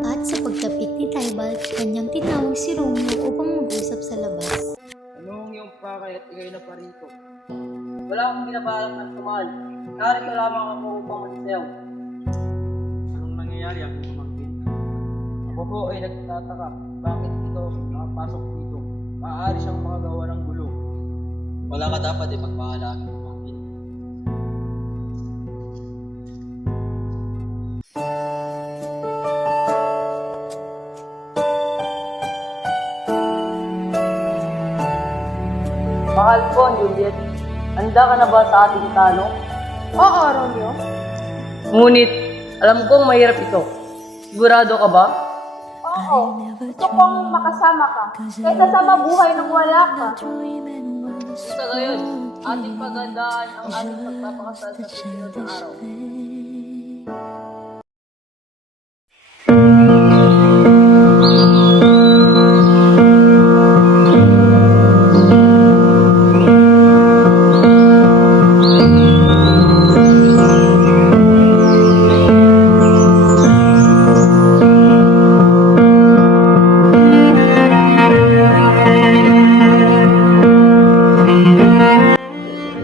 At sa pagkapit ni Tybalt, kanyang tinawag si Romeo upang mag-usap sa labas. Anong iyong pakay at ikay na parito? Wala akong binabalak ng tumal. Narito lamang ako upang magsayaw. Anong nangyayari ang pamangkin? Ako po ay nagtataka. Bakit ito nakapasok dito? Maaari siyang makagawa ng gulo. Wala ka dapat ipagpahala ang pamangkin. Mahal ko, Juliet. Handa ka na ba sa ating tanong? Oo, Romeo. Ngunit, alam kong mahirap ito. Sigurado ka ba? Oo. Gusto kong makasama ka. Kaysa sa mabuhay nang wala ka. Sa gayon, ating pagandaan ang ating pagpapakasal sa susunod na araw.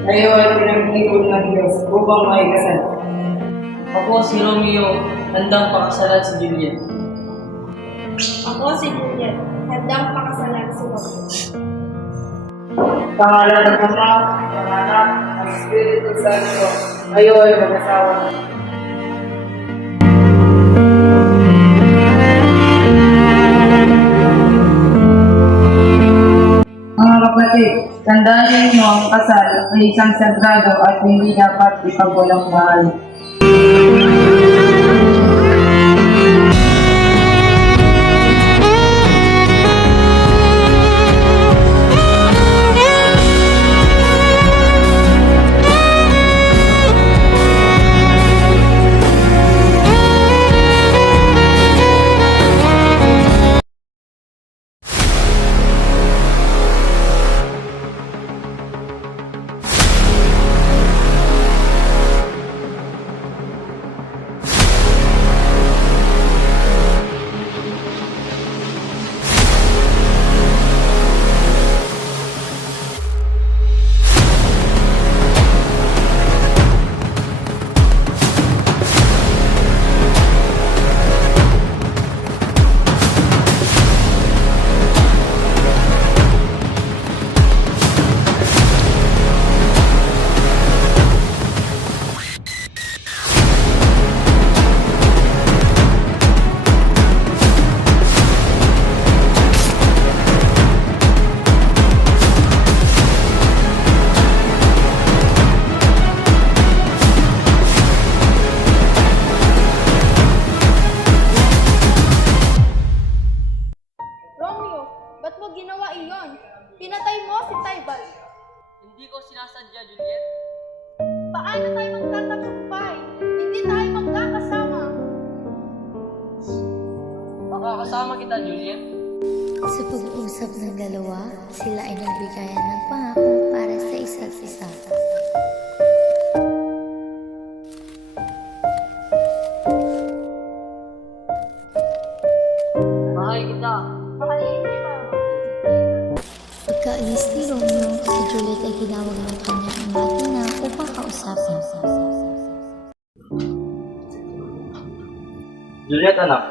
Kayo ay pinag-ibig ng Diyos upang may kasal. Ako si Romeo, handang pakasalan si Juliet. Ako si Juliet. Handang pakasalan si Romeo. Pangalan ng Ama, ng Anak, ng Espiritu Santo, kayo ay mag-asawa. Mga kapatid, tandaan ninyo ang kasal ay isang sagrado at hindi dapat ipagwalang mahal. Romeo, ba't mo ginawa iyon? Pinatay mo si Tybalt. Hindi ko sinasadya, Juliet. Paano tayo magtatagumpay? Hindi tayo magkakasama. Makakasama kita, Juliet. Sa pag-uusap ng dalawa, sila ay nagbigayan ng pangako para sa isa't isa. Mahal kita. Mahalin kita. Pagkaalis ni Romeo, si Juliet ay tinawag ng kanyang ama at ina upang kausapin. Juliet anak,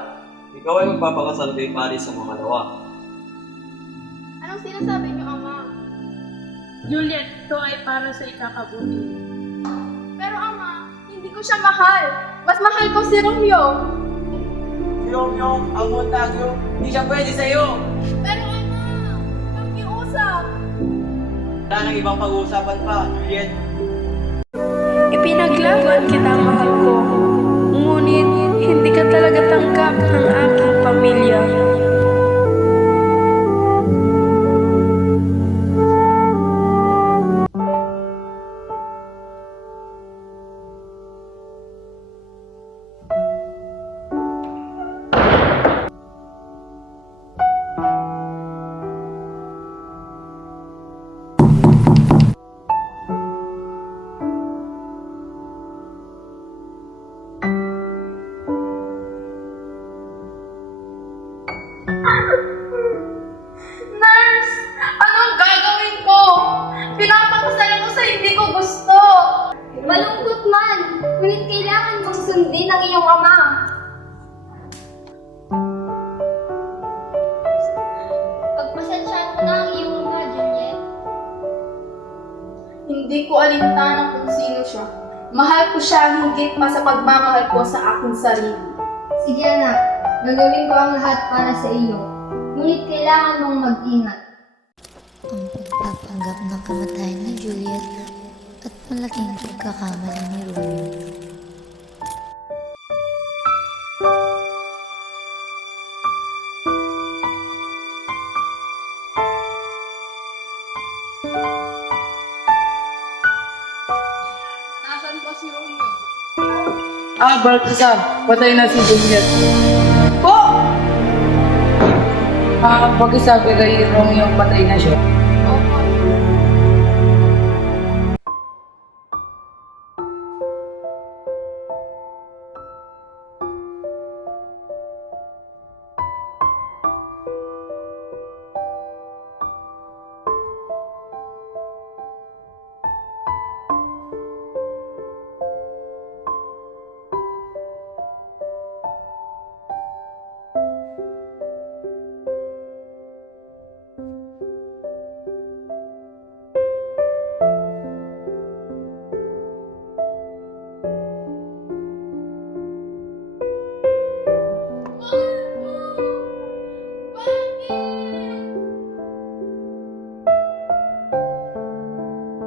ikaw ay magpapakasal kay Paris sa mga dalawa. Anong sinasabi niyo, Ama? Juliet, ito ay para sa ikakabuti. Pero Ama, hindi ko siya mahal. Mas mahal ko si Romeo. Si Romeo, ang Montague, hindi siya pwede sa'yo. Pero Ama, pakiusap. Wala nang ibang pag-uusapan pa, Juliet. Ipinaglaban kita, mahal ko. Ngunit, hindi ka talaga tanggap ng aking pamilya. hindi ko gusto. Malungkot man, ngunit kailangan mong sundin ang iyong ama. Pagpasensyaan mo na ang iyong ama, Juliet. Hindi ko alintanang kung sino siya. Mahal ko siya higit pa sa pagmamahal ko sa aking sarili. Sige anak, gagawin ko ang lahat para sa iyo. Ngunit kailangan mong mag-ingat. Ang pagpapanggap ng kamatayan ni Juliet at malaking pagkakamali ni Romeo. Nasaan po si Romeo? Baltasar, patay na si Juliet. Po! Pakisabi kay Romeo, patay na siya. Opo.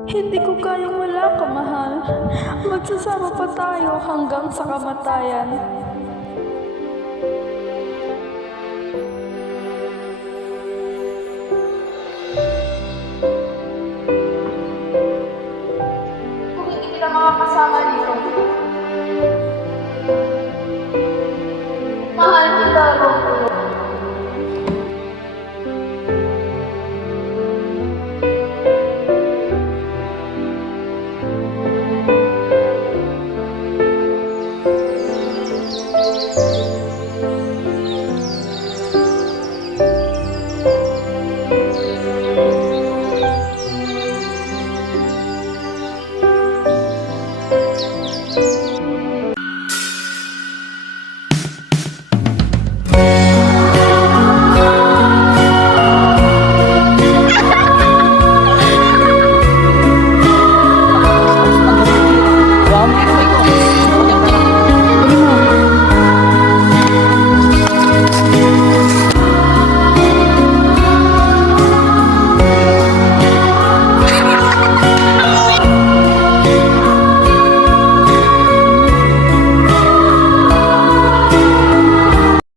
Hindi ko kayang wala ka, mahal. Magsasama pa tayo hanggang sa kamatayan.